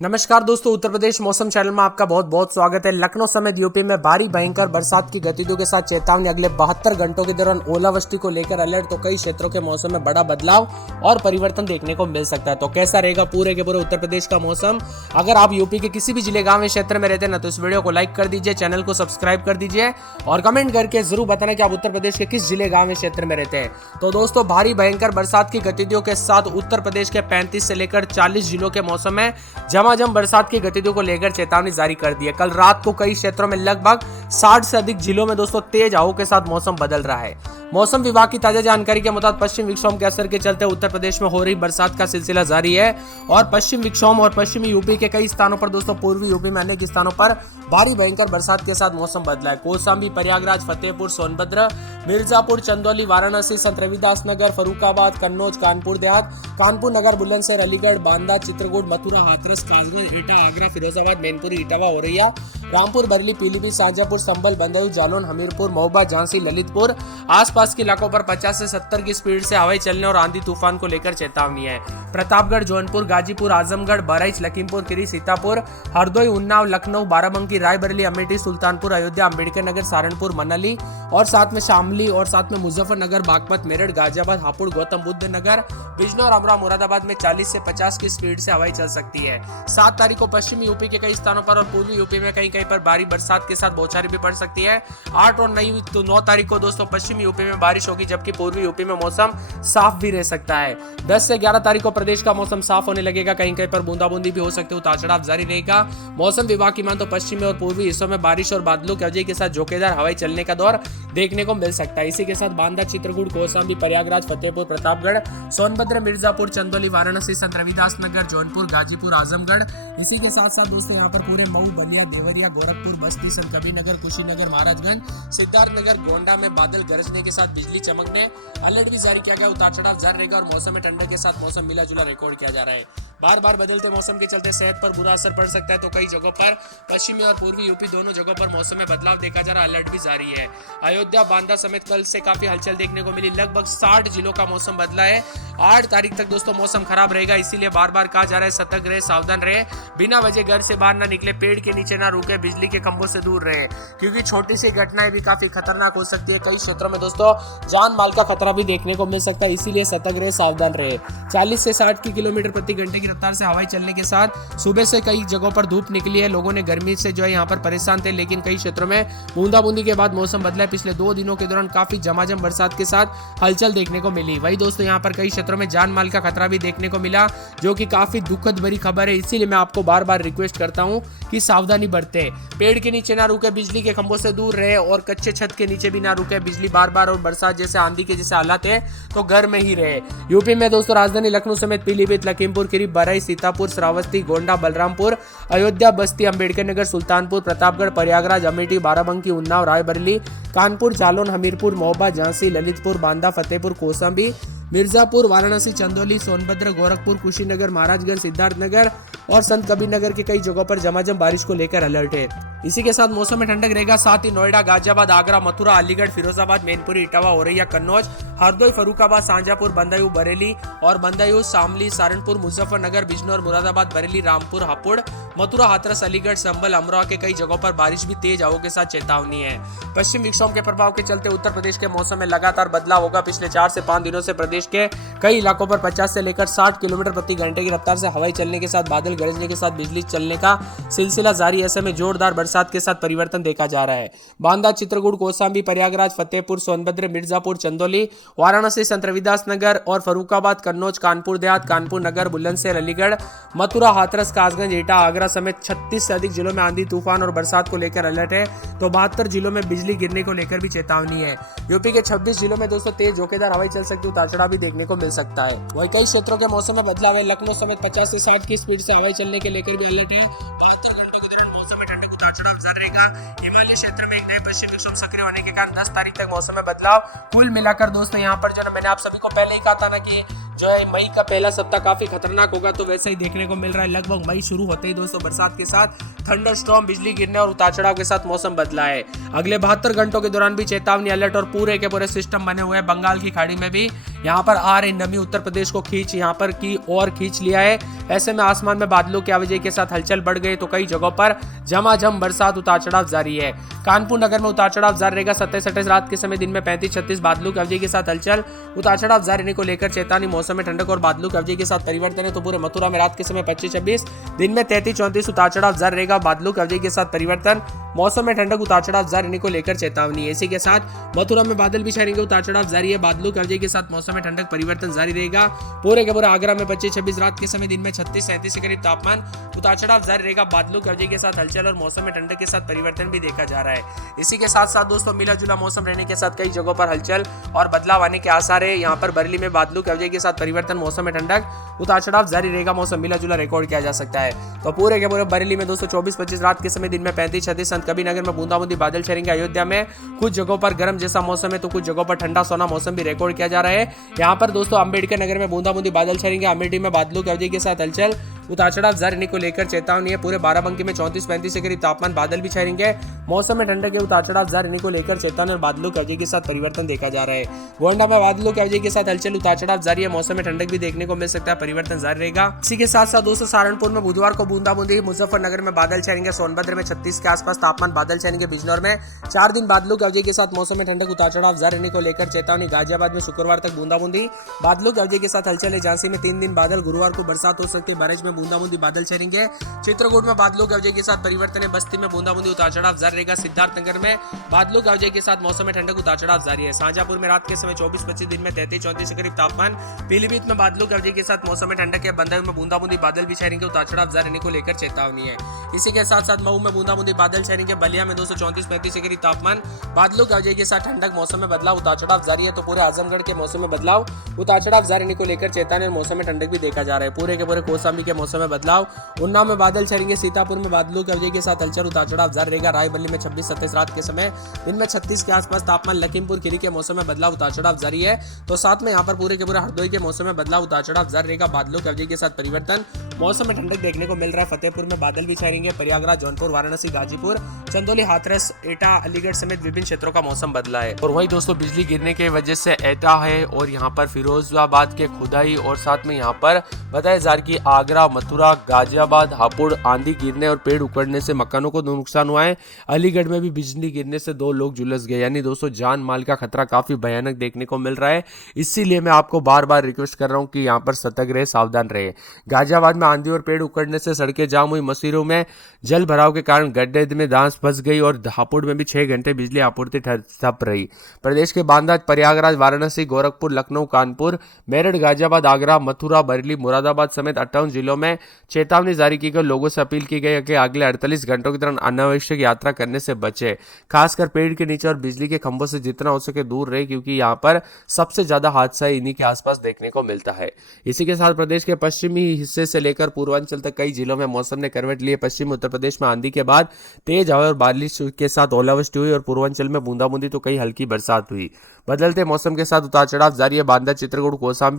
नमस्कार दोस्तों, उत्तर प्रदेश मौसम चैनल में आपका बहुत बहुत स्वागत है। लखनऊ समेत यूपी में भारी भयंकर बरसात की गतिविधियों के साथ चेतावनी। अगले 72 घंटों के दौरान ओलावृष्टि को लेकर अलर्ट। तो कई क्षेत्रों के मौसम में बड़ा बदलाव और परिवर्तन देखने को मिल सकता है। तो कैसा रहेगा पूरे के पूरे उत्तर प्रदेश का मौसम? अगर आप यूपी के किसी भी जिले गाँव या क्षेत्र में रहते हैं ना, तो इस वीडियो को लाइक कर दीजिए, चैनल को सब्सक्राइब कर दीजिए और कमेंट करके जरूर बताना कि आप उत्तर प्रदेश के किस जिले गाँव या क्षेत्र में रहते हैं। तो दोस्तों, भारी भयंकर बरसात की गतिविधियों के साथ उत्तर प्रदेश के 35 से लेकर 40 जिलों के मौसम में झमाझम बरसात की गतिविधियों को लेकर चेतावनी जारी कर दी है। कल रात को कई क्षेत्रों में लगभग 60 से अधिक जिलों में दोस्तों तेज हवाओं के साथ मौसम बदल रहा है। मौसम विभाग की ताजा जानकारी के मुताबिक पश्चिम विक्षोभ के असर के चलते उत्तर प्रदेश में हो रही बरसात का सिलसिला जारी है और पश्चिम विक्षोभ और पश्चिमी यूपी के कई स्थानों पर दोस्तों पूर्वी यूपी में अनेक स्थानों पर भारी भयंकर बरसात के साथ मौसम बदला है। कौशाम्बी, प्रयागराज, फतेहपुर, सोनभद्र, मिर्जापुर, चंदौली, वाराणसी, संत रविदास नगर, फर्रुखाबाद, कन्नौज, कानपुर देहात, कानपुर नगर, बुलंदशहर, अलीगढ़, बांदा, चित्रकूट, मथुरा, हाथरस, कासगंज, एटा, आगरा, फिरोजाबाद, मैनपुरी, इटावा, औरैया, रामपुर, बरेली, पीलीभीत, शाजापुर, संभल, बदायूं, जालौन, हमीरपुर, महोबा, झांसी, ललितपुर आसपास के इलाकों पर 50 से 70 की स्पीड से हवाई चलने और आंधी तूफान को लेकर चेतावनी है। प्रतापगढ़, जौनपुर, गाजीपुर, आजमगढ़, बहराइच, लखीमपुर खीरी, सीतापुर, हरदोई, उन्नाव, लखनऊ, बाराबंकी, रायबरेली, अमेठी, सुल्तानपुर, अयोध्या, अम्बेडकर नगर, सहारनपुर, मनाली और साथ में शामली और साथ में मुजफ्फरनगर, बागपत, मेरठ, गाजियाबाद, हापुड़, गौतम बुद्ध नगर, बिजनौर, अमरोहा, मुरादाबाद में 40 से 50 की स्पीड से हवाई चल सकती है। 7 तारीख को पश्चिमी यूपी के कई स्थानों पर और पूर्वी यूपी में कहीं कहीं पर भारी बरसात के साथ बौछारें भी पड़ सकती है। 8 और 9 तारीख को दोस्तों पश्चिमी यूपी में बारिश होगी, जबकि पूर्वी यूपी में मौसम साफ भी रह सकता है। 10 से 11 तारीख को प्रदेश का मौसम साफ होने लगेगा, कहीं कहीं पर बूंदाबूंदी भी हो सकती है, उतार चढ़ाव जारी रहेगा। मौसम विभाग की मान तो पश्चिमी और पूर्वी हिस्सों में बारिश और बादलों की वजह के साथ झोंकेदार हवाई चलने का दौर देखने को मिल सकता है। इसी के साथ बांदा, चित्रकूट, कौशाम्बी, प्रयागराज, फतेहपुर, प्रतापगढ़, सोनभद्र, मिर्जापुर, चंदौली, वाराणसी, संत रविदास नगर, जौनपुर, गाजीपुर, आजमगढ़, इसी के साथ साथ दोस्तों यहाँ पर पूरे मऊ, बलिया, देवरिया, गोरखपुर, बस्ती, संत कबीरनगर, कुशीनगर, महाराजगंज, सिद्धार्थनगर, गोंडा में बादल गरजने के साथ बिजली चमकने अलर्ट भी जारी किया गया। उतार चढ़ाव जारी रहेगा और मौसम में ठंडक के साथ मौसम मिला जुला रिकॉर्ड किया जा रहा है। बार बार बदलते मौसम के चलते सेहत पर बुरा असर पड़ सकता है, तो कई जगहों पर पश्चिमी और पूर्वी यूपी दोनों जगहों पर मौसम में बदलाव देखा जा रहा है, अलर्ट भी जारी है। अयोध्या, बांदा समेत कल से काफी हलचल देखने को मिली। लगभग 60 जिलों का मौसम बदला है। 8 तारीख तक दोस्तों मौसम खराब रहेगा, इसीलिए बार बार कहा जा रहा है सतर्क रहे, सावधान रहे, बिना वजह घर से बाहर ना निकले, पेड़ के नीचे ना रुके, बिजली के खंभों से दूर रहे, क्योंकि छोटी सी घटनाएं भी काफी खतरनाक हो सकती है। कई क्षेत्रों में दोस्तों जान माल का खतरा भी देखने को मिल सकता है, इसीलिए सतर्क रहे, सावधान रहे। 40 से 60 की किलोमीटर प्रति घंटे की रफ्तार से हवाई चलने के साथ सुबह से कई जगहों पर धूप निकली है। लोगों ने गर्मी से जो है यहाँ पर परेशान थे, लेकिन कई क्षेत्रों में बूंदाबूंदी के बाद मौसम बदला है। पिछले 2 दिनों के दौरान काफी झमाझम बरसात के साथ हलचल देखने को मिली। वही दोस्तों यहाँ पर कई क्षेत्रों में जान माल का खतरा भी देखने को मिला, जो कि काफी दुखद भरी खबर है। इसीलिए मैं आपको बार बार रिक्वेस्ट करता हूँ कि सावधानी बरते, पेड़ के नीचे ना रुके, बिजली के खंभों से दूर रहे और कच्चे छत के नीचे भी ना रुके। बिजली बार बार और बरसात जैसे आंधी के जैसे हालात है तो घर में ही रहे। यूपी में दोस्तों राजधानी लखनऊ समेत पीलीभीत, लखीमपुर खीरी, बहराइच, सीतापुर, श्रावस्ती, गोंडा, बलरामपुर, अयोध्या, बस्ती, अम्बेडकर नगर, सुल्तानपुर, प्रतापगढ़, प्रयागराज, अमेठी, बाराबंकी, उन्नाव, रायबरेली, कानपुर, जालौन, हमीरपुर, महोबा, झांसी, ललितपुर, बांदा, फतेहपुर, कौशाम्बी, मिर्जापुर, वाराणसी, चंदौली, सोनभद्र, गोरखपुर, कुशीनगर, महाराजगंज, सिद्धार्थनगर और संत कबीरनगर की कई जगहों पर झमाझम बारिश को लेकर अलर्ट है। इसी के साथ मौसम में ठंडक रहेगा। साथ ही नोएडा, गाजियाबाद, आगरा, मथुरा, अलीगढ़, फिरोजाबाद, मैनपुरी, इटावा, औरैया, कन्नौज, हरदोई, फर्रुखाबाद, शाजापुर, बदायूं, बरेली और बदायूं, शामली, सहारनपुर, मुजफ्फरनगर, बिजनौर, मुरादाबाद, बरेली, रामपुर, हापुड़, मथुरा, हाथरस, अलीगढ़, संभल, अमरोहा के कई जगहों पर बारिश भी तेज हवाओं के साथ चेतावनी है। पश्चिम विक्षोभ के प्रभाव के चलते उत्तर प्रदेश के मौसम में लगातार बदलाव होगा। पिछले 4 से 5 दिनों से प्रदेश के कई इलाकों पर 50 से लेकर 60 किलोमीटर प्रति घंटे की रफ्तार से हवाई चलने के साथ बादल गरजने के साथ बिजली चलने का सिलसिला जारी। ऐसे में जोरदार बरसात के साथ परिवर्तन देखा जा रहा है। बांदा, चित्रकूट, कौशाम्बी, प्रयागराज, फतेहपुर, सोनभद्र, मिर्जापुर, चंदौली, वाराणसी, संत रविदास नगर और फर्रुखाबाद, कन्नौज, कानपुर देहात, कानपुर नगर, बुलंदशहर, अलीगढ़, मथुरा, हाथरस, कासगंज, एटा, आगरा समेत 36 से अधिक जिलों में आंधी तूफान और बरसात को लेकर अलर्ट है, तो 72 जिलों में बिजली गिरने को लेकर भी चेतावनी है। यूपी के 26 जिलों में दोस्तों तेज झोंकेदार हवाई चल सकती है, उतार चढ़ाव भी देखने को मिल सकता है। वही कई क्षेत्रों के मौसम में बदलाव है। लखनऊ समेत 50 से 60 की स्पीड से हवाई चलने के लेकर भी अलर्ट है। 72 घंटों के दौरान मौसम में ठंडक, उतार चढ़ाव जारी रहेगा। हिमालय क्षेत्र में एक नए पश्चिमी विक्षोभ सक्रिय होने के कारण 10 तारीख तक मौसम में बदलाव। कुल मिलाकर दोस्तों यहाँ पर जो ना मैंने आप सभी को पहले ही कहा था ना कि जो है मई का पहला सप्ताह काफी खतरनाक होगा, तो वैसे ही देखने को मिल रहा है। लगभग मई शुरू होते ही दोस्तों बरसात के साथ थंडर स्टॉर्म, बिजली गिरने और उतार चढ़ाव के साथ मौसम बदला है। अगले 72 घंटों के दौरान भी चेतावनी, अलर्ट और पूरे के पूरे सिस्टम बने हुए हैं। बंगाल की खाड़ी में भी यहाँ पर आ रही नमी उत्तर प्रदेश को यहाँ पर की ओर खींच लिया है। ऐसे में आसमान में बादलों की आवाजाही के साथ हलचल बढ़ गई तो कई जगहों पर झमाझम बरसात, उतार चढ़ाव जारी है। कानपुर नगर में उतार चढ़ाव जारी रहेगा। 27-28 रात के समय दिन में 35-36 बादलों की आवाजाही के साथ हलचल, उतार चढ़ाव जारी रहने को लेकर चेतावनी। मौसम में ठंडक और बादलों की आवाजाही के साथ परिवर्तन है तो पूरे मथुरा में रात के समय 25-26, दिन में 33-34 उतार चढ़ाव जारी रहेगा। बादलों की आवाजाही के साथ परिवर्तन, मौसम में ठंडक, उतार चढ़ाव जारी रहने को लेकर चेतावनी है। इसी के साथ मथुरा में बादल भी छाएंगे, उतार चढ़ाव जारी है। बादलों की आवाजाही के साथ मौसम में ठंडक, परिवर्तन जारी रहेगा। पूरे के पूरे आगरा में 25-26 रात के समय दिन में 36-37 के करीब तापमान, उतार चढ़ाव जारी रहेगा। बादलों की आवाजाही के साथ हलचल और मौसम में ठंडक के साथ परिवर्तन भी देखा जा रहा है। इसी के साथ साथ दोस्तों मिला जुला मौसम रहने के साथ कई जगहों पर हलचल और बदलाव आने के आसार है। यहाँ पर बरेली में बादलों की आवाजाही के साथ परिवर्तन, मौसम में ठंडक, उतार चढ़ाव जारी रहेगा। मौसम मिला जुला रिकॉर्ड किया जा सकता है। तो पूरे के पूरे बरेली में दोस्तों 24-25 रात के समय दिन में 35-36, संत कबीरनगर में बूंदाबूंदी बादल छेड़ेंगे। अयोध्या में कुछ जगहों पर गर्म जैसा मौसम है तो कुछ जगहों पर ठंडा सोना मौसम भी रिकॉर्ड किया जा रहा है। यहाँ पर दोस्तों अंबेडकर नगर में बूंदाबूंदी बादल छेड़ेंगे। अमेठी में बादलों की आवाजाही के साथ हलचल, उतार चढ़ाव जारी रहने को लेकर चेतावनी है। पूरे बाराबंकी में 34-35 के करीब तापमान, बादल भी छाएंगे। मौसम में ठंडक के उतार चढ़ाव जारी रहने को लेकर चेतावनी और बादलों की आवाजाही के साथ परिवर्तन देखा जा रहा है। गोंडा में बादलों की आवाजाही के साथ हलचल, उतार चढ़ाव जारी है। मौसम में ठंडक भी देखने को मिल सकता है, परिवर्तन जारी रहेगा। इसी के साथ साथ दोस्तों सहारनपुर में बुधवार को बूंदाबूंदी, मुजफ्फरनगर में बादल छाएंगे। सोनभद्र में 36 के आसपास तापमान, बादल छाएंगे। बिजनौर में 4 दिन बादलों की आवाजाही के साथ मौसम में ठंडक, उतार चढ़ाव जारी रहने को लेकर चेतावनी। गाजियाबाद में शुक्रवार तक बूंदाबूंदी, बादलों की आवाजाही के साथ हलचल है। झांसी में 3 दिन बादल, गुरुवार को बरसात हो सकती है। बरेज में बूंदाबूंदी बादल छाएंगे। चित्रकूट में बादलों की आवाजाही के साथ परिवर्तन है। बस्ती में बूंदाबूंदी, उतार चढ़ाव जारी रहेगा। सिद्धार्थनगर में बादलों की आवाजाही के साथ मौसम में ठंडक, उतार चढ़ाव जारी है। शाहजहांपुर में रात के समय 24-25, दिन में 33-34 के करीब तापमान। पीलीभीत में बादलों की आवाजाही के साथ मौसम में ठंडक है। बंदर में बूंदाबूंदी बादल भी छाएंगे, उतार चढ़ाव जारी रहने को लेकर चेतावनी है। इसी के साथ साथ मऊ में बूंदाबूंदी बादल छाएंगे। बलिया में 234-35 के करीब तापमान, बादलों की आवाजाही के साथ ठंडक, मौसम में बदलाव, उतार चढ़ाव जारी है। तो पूरे आजमगढ़ के मौसम में बदलाव, उतार चढ़ाव जारी रहने को लेकर चेतावनी और मौसम में ठंडक भी देखा जा रहा है। पूरे के पूरे कौशाम्बी के मौसम में बदलाव, उन्नाव में बादल छाएंगे। सीतापुर में बादलों की आवाजाही के साथ हलचल, उतार चढ़ाव जारी रहेगा। रायबरेली में 26-27 रात के समय दिन में 36 के आसपास तापमान। लखीमपुर खीरी के मौसम में बदलाव, उतार चढ़ाव जारी है। तो साथ में यहाँ पर पूरे के पूरे हरदोई के मौसम में बदलाव, उतार चढ़ाव जारी रहेगा। बादलों की आवाजाही के साथ परिवर्तन, मौसम में ठंडक देखने को मिल रहा है। फतेहपुर में बादल भी छाएंगे। प्रयागराज, जौनपुर, वाराणसी, गाजीपुर, चंदौली, हाथरस, एटा, अलीगढ़ समेत विभिन्न क्षेत्रों का मौसम बदला है। और वही दोस्तों बिजली गिरने की वजह से एटा है और यहाँ पर फिरोजाबाद के खुदाई और साथ में यहाँ पर बताया जा रहा है कि आगरा, मथुरा, गाजियाबाद, हापुड़ आंधी गिरने और पेड़ उखड़ने से मकानों को नुकसान हुआ है। अलीगढ़ में भी बिजली गिरने से 2 लोग झुलस गए। यानी दोस्तों जान माल का खतरा काफी भयानक देखने को मिल रहा है। इसीलिए मैं आपको बार बार रिक्वेस्ट कर रहा हूँ कि यहाँ पर सतर्क रहे, सावधान रहे। गाजियाबाद में आंधी और पेड़ उखड़ने से सड़कें जाम हुई। मसीरों में जल भराव के कारण गड्ढे में दांस फंस गई और हापुड़ में भी 6 घंटे बिजली आपूर्ति ठप रही। प्रदेश के बांदा, प्रयागराज, वाराणसी, गोरखपुर, लखनऊ, कानपुर, मेरठ, गाजियाबाद, आगरा, मथुरा, बरेली, मुरादाबाद समेत 58 जिलों में चेतावनी जारी की गई। लोगों से अपील की गई कि अगले 48 घंटों के दौरान अनावश्यक यात्रा करने से बचे। खासकर पेड़ के नीचे और बिजली के खंभों से जितना हो सके दूर रहे, क्योंकि यहाँ पर सबसे ज्यादा हादसा इन्हीं के आसपास देखने को मिलता है। इसी के साथ प्रदेश के पश्चिमी हिस्से से लेकर पूर्वांचल तक कई जिलों में मौसम ने करवट लिए। पश्चिमी उत्तर प्रदेश में आंधी के बाद तेज हवा और बारिश के साथ ओलावृष्टि हुई और पूर्वांचल में बूंदाबूंदी तो कई हल्की बरसात हुई। बदलते मौसम के साथ उतार चढ़ाव जारी है। बांदा, चित्रकूट, कौशाम्बी